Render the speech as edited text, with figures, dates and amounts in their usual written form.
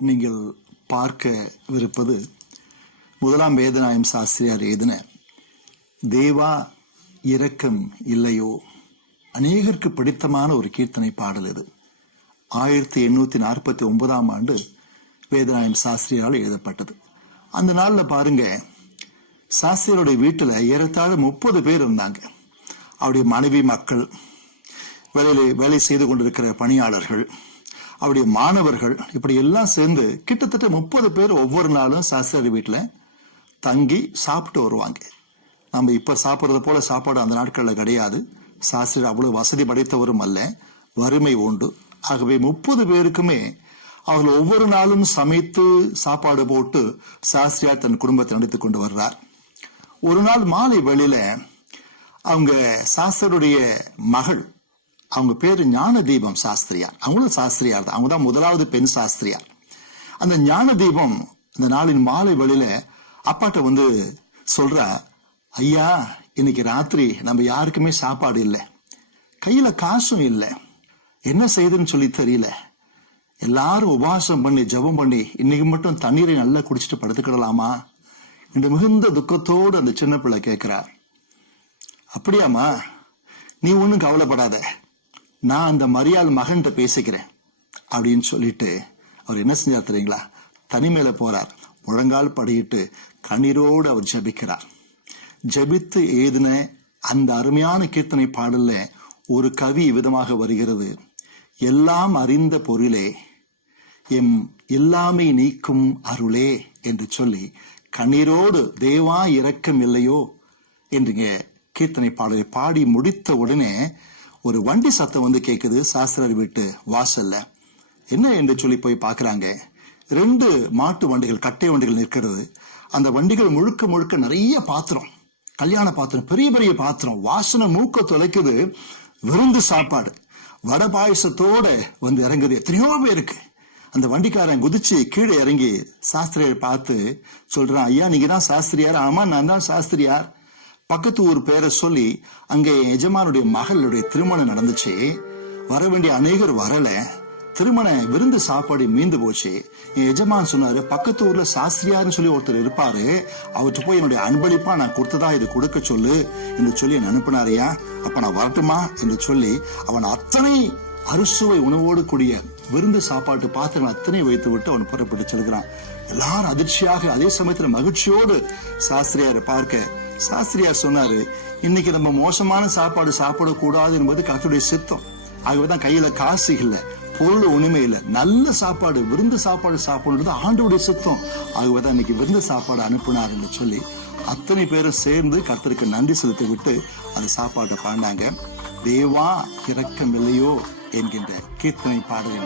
நீங்கள் பார்க்கவிருப்பது முதலாம் வேதநாயகம் சாஸ்திரியார் எழுதின தேவா இரக்கம் இல்லையோ. அநேகருக்கு பிடித்தமான ஒரு கீர்த்தனை பாடல் இது. 1849ஆம் ஆண்டு வேதநாயகம் சாஸ்திரியால் எழுதப்பட்டது. அந்த நாள்ல பாருங்க, சாஸ்திரியோடைய வீட்டுல ஏறத்தாழ 30 பேர் இருந்தாங்க. அவருடைய மனைவி, மக்கள், வேலை செய்து கொண்டிருக்கிற பணியாளர்கள், அவருடைய மாணவர்கள், இப்படி எல்லாம் சேர்ந்து கிட்டத்தட்ட 30 பேர் ஒவ்வொரு நாளும் சாஸ்திரி வீட்டுல தங்கி சாப்பிட்டு வருவாங்க. நம்ம இப்ப சாப்பிட்றது போல சாப்பாடு அந்த நாட்கள்ல கிடையாது. சாஸ்திரி அவ்வளவு வசதி படைத்தவரும் அல்ல, வறுமை உண்டு. ஆகவே 30 பேருக்குமே அவர்கள் ஒவ்வொரு நாளும் சமைத்து சாப்பாடு போட்டு சாஸ்திரியார் தன் குடும்பத்தை நடத்தி கொண்டு வர்றார். ஒரு நாள் மாலை வேளையில அவங்க சாஸ்திரியுடைய மகள், அவங்க பேரு ஞான தீபம் சாஸ்திரியார், அவங்களும் சாஸ்திரியார் தான், அவங்க தான் முதலாவது பெண் சாஸ்திரியார். அந்த ஞான தீபம் இந்த நாளின் மாலை வேளையில அப்பாட்ட வந்து சொல்றா, ஐயா, இன்னைக்கு ராத்திரி நம்ம யாருக்குமே சாப்பாடு இல்லை, கையில காசும் இல்லை, என்ன செய்யுதுன்னு சொல்லி தெரியல, எல்லாரும் உபவாசம் பண்ணி ஜெபம் பண்ணி இன்னைக்கு மட்டும் தண்ணீரை நல்லா குடிச்சிட்டு படுத்துக்கிடலாமா என்று மிகுந்த துக்கத்தோடு அந்த சின்ன பிள்ளை கேட்கிறார். அப்படியாமா, நீ ஒன்னும் கவலைப்படாத, நான் அந்த மரியாள் மகன்கிட்ட பேசிக்கிறேன் அப்படின்னு சொல்லிட்டு அவர் என்ன செஞ்சார் தெரியுங்களா? தனிமையில போறார், முழங்கால் படியிட்டு கண்ணீரோடு அவர் ஜபிக்கிறார். ஜபித்து ஏதின அந்த அருமையான கீர்த்தனை பாடல்ல ஒரு கவி விதமாக வருகிறது. எல்லாம் அறிந்த பொருளே, எம் எல்லாமை நீக்கும் அருளே என்று சொல்லி கண்ணீரோடு தேவா இரக்கம் இல்லையோ என்று கீர்த்தனை பாடலை பாடி முடித்த உடனே ஒரு வண்டி சத்தம் வந்து கேட்குது சாஸ்திரர் வீட்டு வாசல்ல. என்ன என்று சொல்லி போய் பாக்குறாங்க. 2 மாட்டு வண்டிகள், கட்டை வண்டிகள் நிற்கிறது. அந்த வண்டிகள் முழுக்க முழுக்க நிறைய பாத்திரம், கல்யாண பாத்திரம், பெரிய பெரிய பாத்திரம், வாசனை மூக்க தொலைக்குது. விருந்து சாப்பாடு வட பாயசத்தோட வந்து இறங்குது. எத்தனையோ பேருக்கு. அந்த வண்டிக்காரன் குதிச்சு கீழே இறங்கி சாஸ்திரியார் பார்த்து சொல்றான், ஐயா, நீங்க தான் சாஸ்திரியார்? ஆமா, நான் தான் சாஸ்திரியார். பக்கத்து ஊர் பேரை சொல்லி அங்கே எஜமானுடைய மகளுடைய திருமணம் நடந்துச்சு. வர வேண்டிய அநேகர் வரல, திருமண விருந்து சாப்பாடு மீந்து போச்சு. என் எஜமான் சொன்னாரு, பக்கத்து ஊர்ல சாஸ்திரியார்னு சொல்லி ஒருத்தர் இருப்பாரு, அவர்கிட்ட போய் என்னுடைய அன்பளிப்பா நான் கொடுத்ததா இது கொடுக்க சொல்லு என்று சொல்லி என்ன அனுப்பினாரியா, அப்ப நான் வரட்டுமா என்று சொல்லி அவன் அத்தனை அறுசுவை உணவோடு கூடிய விருந்து சாப்பாட்டு பாத்திரம் அத்தனை வைத்து விட்டு அவன் புறப்பட்டு செல்கிறான். எல்லாரும் அதிர்ச்சியாக, அதே சமயத்துல மகிழ்ச்சியோடு சாஸ்திரியாரை பார்க்க சாஸ்திரியார் சொன்னாரு, இன்னைக்கு நம்ம மோசமான சாப்பாடு சாப்பிடக்கூடாது என்பது கர்த்தருடைய சித்தம். ஆகவேதான் கையில காசு இல்லை, பொருள் ஒண்ணுமே இல்லை, நல்ல சாப்பாடு, விருந்து சாப்பாடு சாப்பிடுறது ஆண்டவருடைய சித்தம். ஆகவேதான் இன்னைக்கு விருந்து சாப்பாடு அனுப்பினார் என்று சொல்லி அத்தனை பேரும் சேர்ந்து கர்த்தருக்கு நன்றி செலுத்தி விட்டு அந்த சாப்பாட்டை பாடினாங்க. தேவா இரக்கம் இல்லையோ என்கின்ற கீர்த்தனை பாடல்.